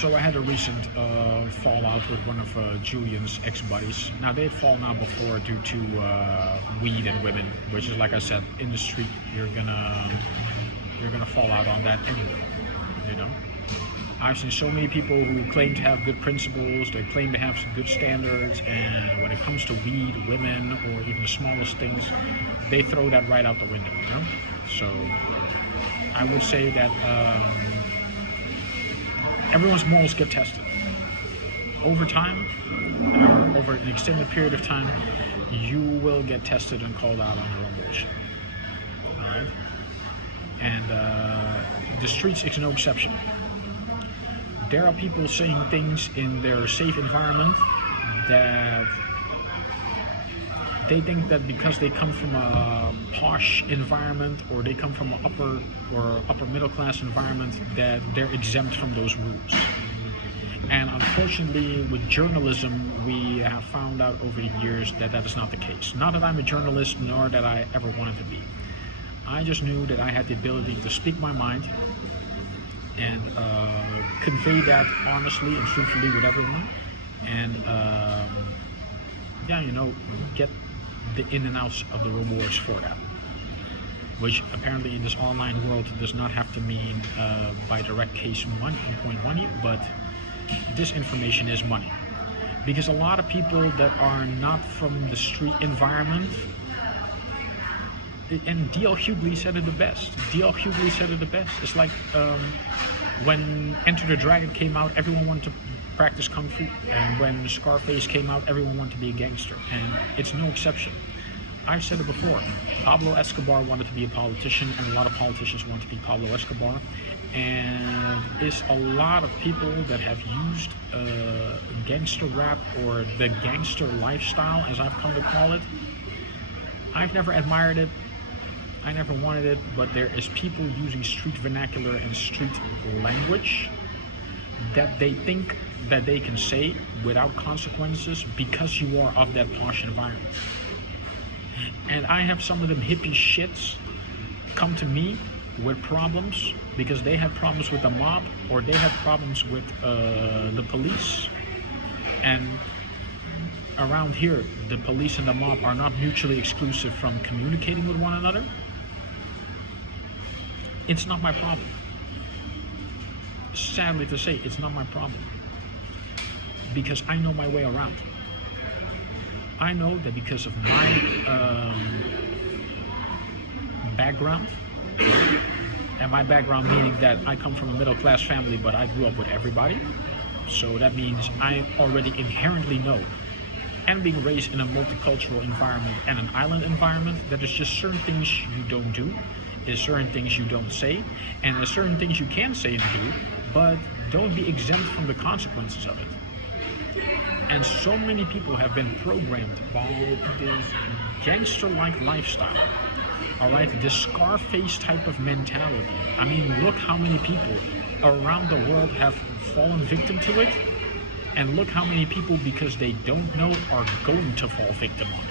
So I had a recent fallout with one of Julian's ex-buddies. Now they'd fallen out before due to weed and women, which is, like I said, in the street you're gonna fall out on that anyway. You know, I've seen so many people who claim to have good principles, they claim to have some good standards, and when it comes to weed, women, or even the smallest things, they throw that right out the window. You know, so I would say that. Everyone's morals get tested. Over time, or over an extended period of time, you will get tested and called out on your own bullshit. Alright? And the streets is no exception. There are people saying things in their safe environment that they think that because they come from a posh environment or they come from an upper middle class environment that they're exempt from those rules. And unfortunately, with journalism, we have found out over the years that that is not the case. Not that I'm a journalist, nor that I ever wanted to be. I just knew that I had the ability to speak my mind and convey that honestly and truthfully with everyone. And yeah, you know, get the in and outs of the rewards for that, which apparently in this online world does not have to mean by direct case money, point money, but this information is money. Because a lot of people that are not from the street environment, and D.L. Hughley said it the best. D.L. Hughley said it the best. It's like when Enter the Dragon came out, everyone wanted to practice Kung Fu. And when Scarface came out, everyone wanted to be a gangster. And it's no exception. I've said it before. Pablo Escobar wanted to be a politician, and a lot of politicians want to be Pablo Escobar. And it's a lot of people that have used gangster rap or the gangster lifestyle, as I've come to call it. I've never admired it. I never wanted it, but there is people using street vernacular and street language that they think that they can say without consequences because you are of that posh environment. And I have some of them hippie shits come to me with problems because they had problems with the mob or they had problems with the police. And around here, the police and the mob are not mutually exclusive from communicating with one another. It's not my problem. Sadly to say, it's not my problem. Because I know my way around. I know that because of my background, and my background meaning that I come from a middle class family, but I grew up with everybody. So that means I already inherently know, and being raised in a multicultural environment and an island environment, that there's just certain things you don't do, there's certain things you don't say, and there's certain things you can say and do, but don't be exempt from the consequences of it. And so many people have been programmed by this gangster-like lifestyle. Alright, this Scarface type of mentality. I mean, look how many people around the world have fallen victim to it, and look how many people, because they don't know, are going to fall victim on it.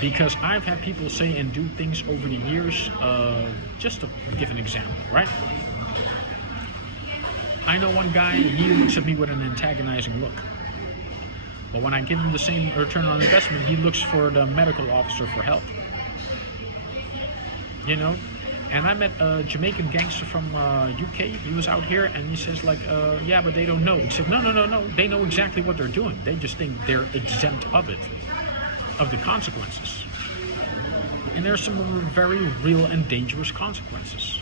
Because I've had people say and do things over the years, just to give an example, right? I know one guy, he looks at me with an antagonizing look. But when I give him the same return on investment, he looks for the medical officer for help. You know? And I met a Jamaican gangster from UK. He was out here and he says like, yeah, but they don't know. He said, no. They know exactly what they're doing. They just think they're exempt of it, of the consequences. And there are some very real and dangerous consequences.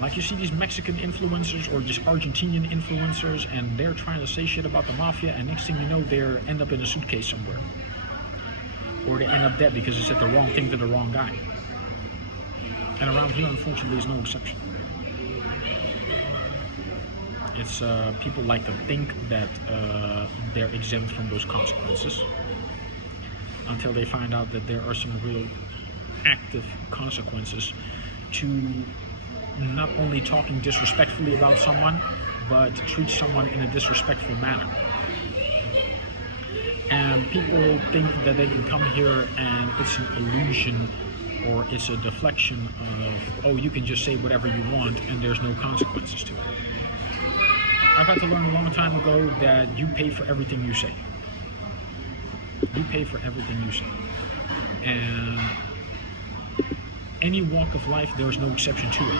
Like you see these Mexican influencers or just Argentinian influencers, and they're trying to say shit about the mafia, and next thing you know, they end up in a suitcase somewhere. Or they end up dead because they said the wrong thing to the wrong guy. And around here, unfortunately, is no exception. It's people like to think that they're exempt from those consequences until they find out that there are some real active consequences to not only talking disrespectfully about someone, but to treat someone in a disrespectful manner. And people think that they can come here and it's an illusion or it's a deflection of, oh, you can just say whatever you want and there's no consequences to it. I've had to learn a long time ago that you pay for everything you say. You pay for everything you say. And any walk of life, there is no exception to it.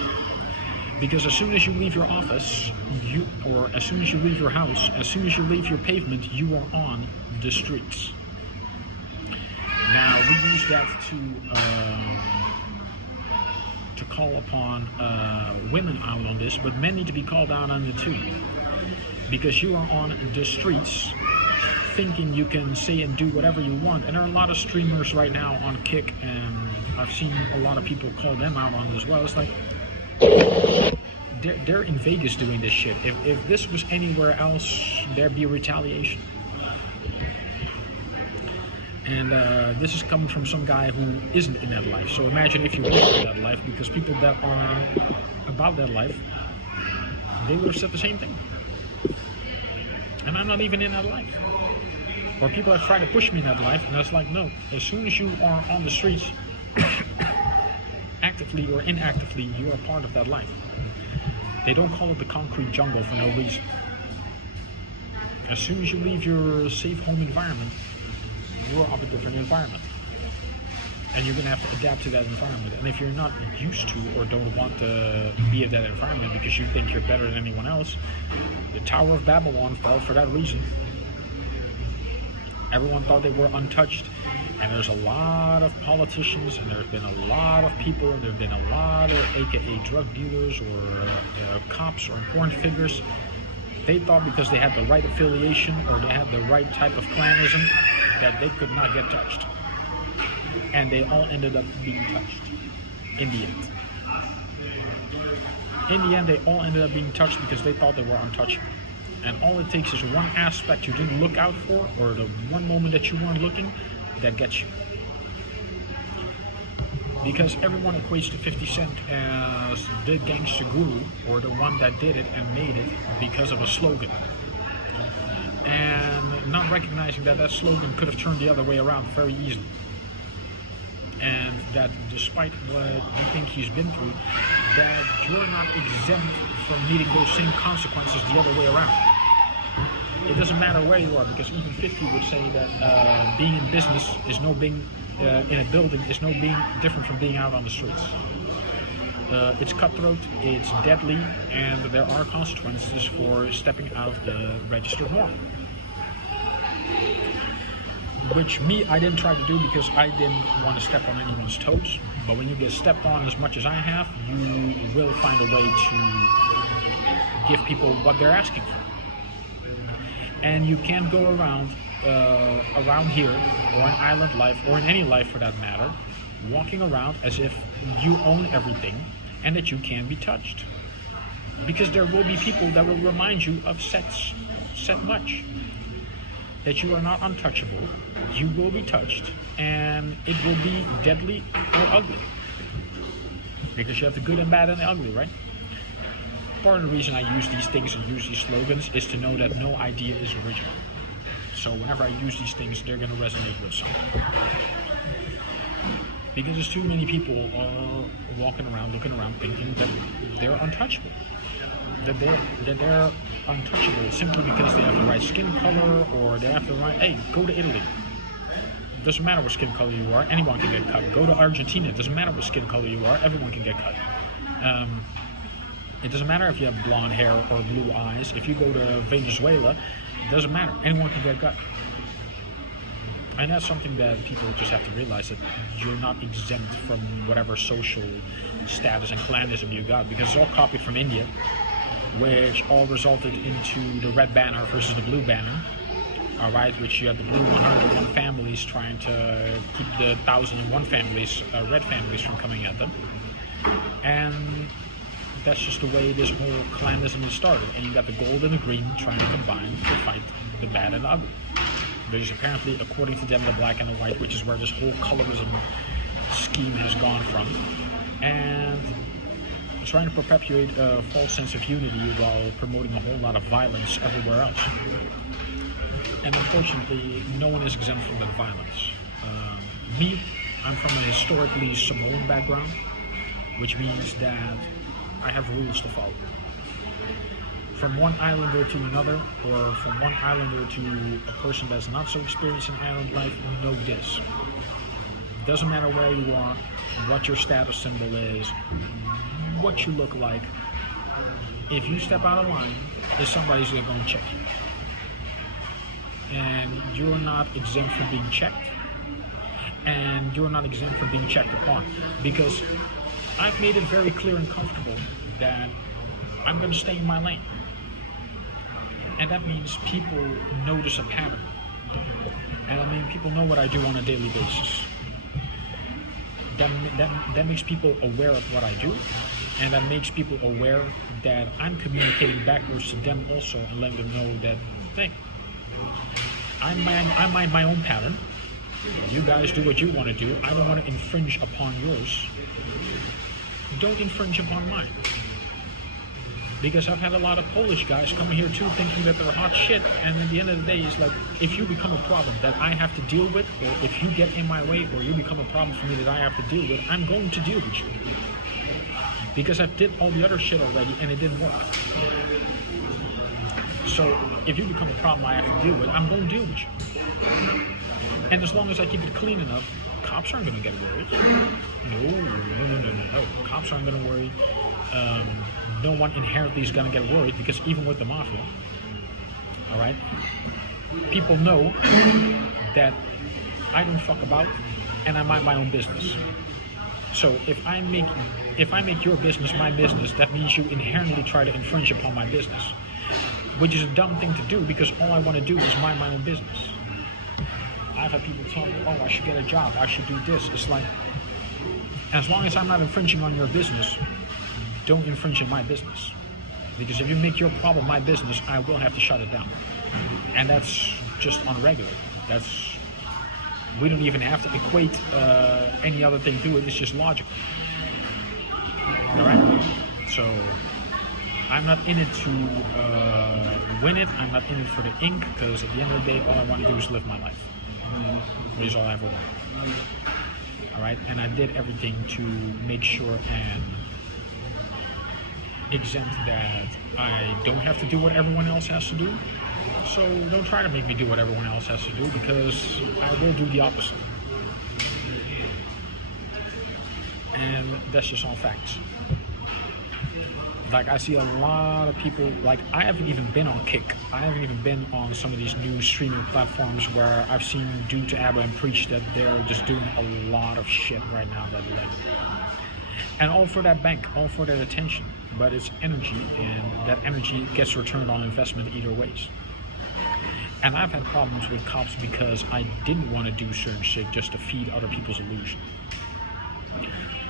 Because as soon as you leave your office, or as soon as you leave your house, as soon as you leave your pavement, you are on the streets. Now, we use that to call upon women out on this, but men need to be called out on it too. Because you are on the streets thinking you can say and do whatever you want. And there are a lot of streamers right now on Kick, and I've seen a lot of people call them out on it as well. It's like, they're in Vegas doing this shit. If this was anywhere else, there'd be a retaliation. And this is coming from some guy who isn't in that life. So imagine if you were in that life, because people that are about that life, they would have said the same thing. And I'm not even in that life. Or people have tried to push me in that life, and I was like, no. As soon as you are on the streets, actively or inactively, you are part of that life. They don't call it the concrete jungle for no reason. As soon as you leave your safe home environment, you're of a different environment. And you're going to have to adapt to that environment. And if you're not used to or don't want to be in that environment because you think you're better than anyone else, the Tower of Babylon fell for that reason. Everyone thought they were untouched. And there's a lot of politicians, and there's been a lot of people, and there's been a lot of AKA drug dealers or cops or important figures. They thought because they had the right affiliation or they had the right type of clanism that they could not get touched. And they all ended up being touched in the end. In the end, they all ended up being touched because they thought they were untouchable. And all it takes is one aspect you didn't look out for, or the one moment that you weren't looking, that gets you. Because everyone equates to 50 Cent as the gangster guru, or the one that did it and made it because of a slogan. And not recognizing that that slogan could have turned the other way around very easily. And that despite what you think he's been through, that you're not exempt from meeting those same consequences the other way around. It doesn't matter where you are, because even 50 would say that being in business is no being in a building is no being different from being out on the streets. It's cutthroat, it's deadly, and there are consequences for stepping out of the registered norm. Which I didn't try to do because I didn't want to step on anyone's toes. But when you get stepped on as much as I have, you will find a way to give people what they're asking for. And you can't go around here, or in island life, or in any life for that matter, walking around as if you own everything and that you can be touched. Because there will be people that will remind you of set much. That you are not untouchable, you will be touched, and it will be deadly or ugly. Because you have the good and bad and the ugly, right? Part of the reason I use these things and use these slogans is to know that no idea is original. So whenever I use these things, they're going to resonate with someone. Because there's too many people walking around, looking around, thinking that they're untouchable. That they're untouchable simply because they have the right skin color, or they have the right, hey, go to Italy. It doesn't matter what skin color you are, anyone can get cut. Go to Argentina, it doesn't matter what skin color you are, everyone can get cut. It doesn't matter if you have blonde hair or blue eyes. If you go to Venezuela, it doesn't matter, anyone can get cut. And that's something that people just have to realize, that you're not exempt from whatever social status and clanism you got, because it's all copied from India, which all resulted into the red banner versus the blue banner, all right, which you have the blue 101 families trying to keep the 1001 families, red families, from coming at them. And that's just the way this whole clanism is started. And you got the gold and the green trying to combine to fight the bad and the ugly. There's apparently, according to them, the black and the white, which is where this whole colorism scheme has gone from. And trying to perpetuate a false sense of unity while promoting a whole lot of violence everywhere else. And unfortunately, no one is exempt from that violence. I'm from a historically Samoan background, which means that I have rules to follow. from one islander to another, or from one islander to a person that's not so experienced in island life, you know this. Doesn't matter where you are, what your status symbol is, what you look like. If you step out of line, there's somebody's gonna go and check you. And you're not exempt from being checked, and you're not exempt from being checked upon, because I've made it very clear and comfortable that I'm going to stay in my lane, and that means people notice a pattern, and I mean people know what I do on a daily basis. That makes people aware of what I do, and that makes people aware that I'm communicating backwards to them also, and letting them know that, hey, I mind my own pattern. You guys do what you want to do. I don't want to infringe upon yours. Don't infringe upon mine. Because I've had a lot of Polish guys come here too thinking that they're hot shit, and at the end of the day, it's like, if you become a problem that I have to deal with, or if you get in my way, or you become a problem for me that I have to deal with, I'm going to deal with you. Because I did all the other shit already and it didn't work. So if you become a problem I have to deal with, I'm going to deal with you. And as long as I keep it clean enough, cops aren't going to get worried. No. Cops aren't going to worry. No one inherently is going to get worried, because even with the mafia, all right, people know that I don't fuck about and I mind my own business. So if I make your business my business, that means you inherently try to infringe upon my business, which is a dumb thing to do, because all I want to do is mind my own business. I've had people tell me, oh, I should get a job, I should do this. It's like, as long as I'm not infringing on your business, don't infringe on my business. Because if you make your problem my business, I will have to shut it down. And that's just on regular. We don't even have to equate any other thing to it, it's just logical. Alright? So, I'm not in it to win it, I'm not in it for the ink, because at the end of the day, all I want to do is live my life. Which is all I ever want. Alright? And I did everything to make sure and exempt that I don't have to do what everyone else has to do. So don't try to make me do what everyone else has to do, because I will do the opposite. And that's just all facts. Like, I see a lot of people, like, I haven't even been on Kick. I haven't even been on some of these new streaming platforms where I've seen Due to Abba and Preach that they're just doing a lot of shit right now that, like, and all for that bank, all for that attention. But it's energy, and that energy gets returned on investment either ways. And I've had problems with cops because I didn't want to do certain shit just to feed other people's illusion,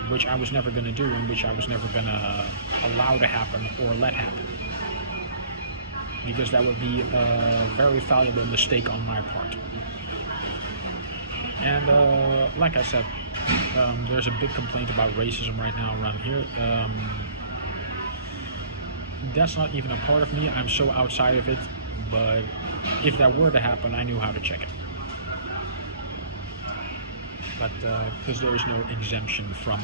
which I was never going to do, and which I was never going to allow to happen or let happen, because that would be a very valuable mistake on my part. And like I said, there's a big complaint about racism right now around here. That's not even a part of me. I'm so outside of it. But if that were to happen, I knew how to check it. But because there is no exemption from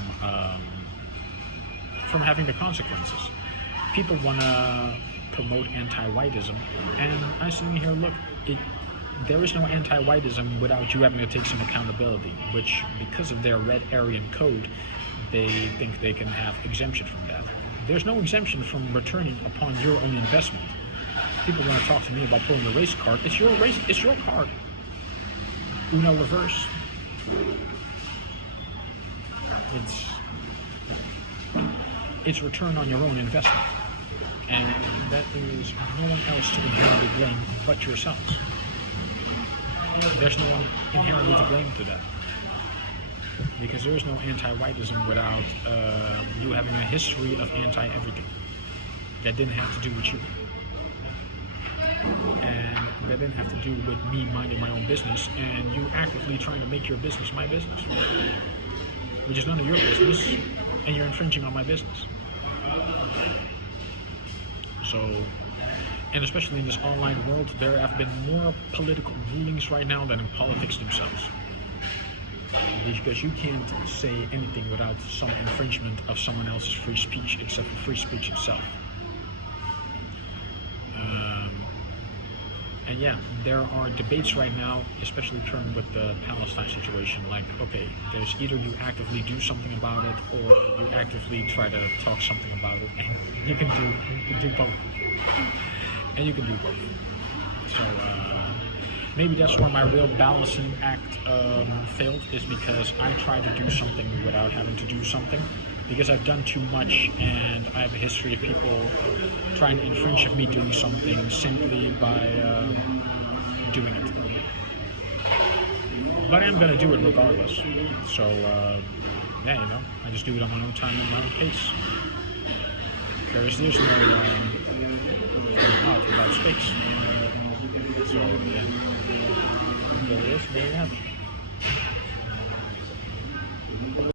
having the consequences. People want to promote anti-whiteism, and I sit here, look, there is no anti-whiteism without you having to take some accountability, which, because of their red Aryan code, they think they can have exemption from that. There's no exemption from returning upon your own investment. People want to talk to me about pulling the race card. It's your race. It's your card. Uno reverse. It's return on your own investment, and that is no one else to inherently blame but yourselves. There's no one inherently to blame to that, because there is no anti-whiteism without you having a history of anti-everything that didn't have to do with you. And that didn't have to do with me minding my own business and you actively trying to make your business my business, which is none of your business, and you're infringing on my business. So, and especially in this online world, there have been more political rulings right now than in politics themselves. Because you can't say anything without some infringement of someone else's free speech, except for free speech itself. And yeah, there are debates right now, especially current with the Palestine situation. Like, okay, there's either you actively do something about it, or you actively try to talk something about it, and you can do both, and you can do both. So maybe that's where my real balancing act failed, is because I tried to do something without having to do something. Because I've done too much, and I have a history of people trying to infringe of me doing something simply by doing it. But I'm gonna do it regardless. So yeah, I just do it on my own time and my own pace. Because there's no out without space. So yeah, there it is. There you have it.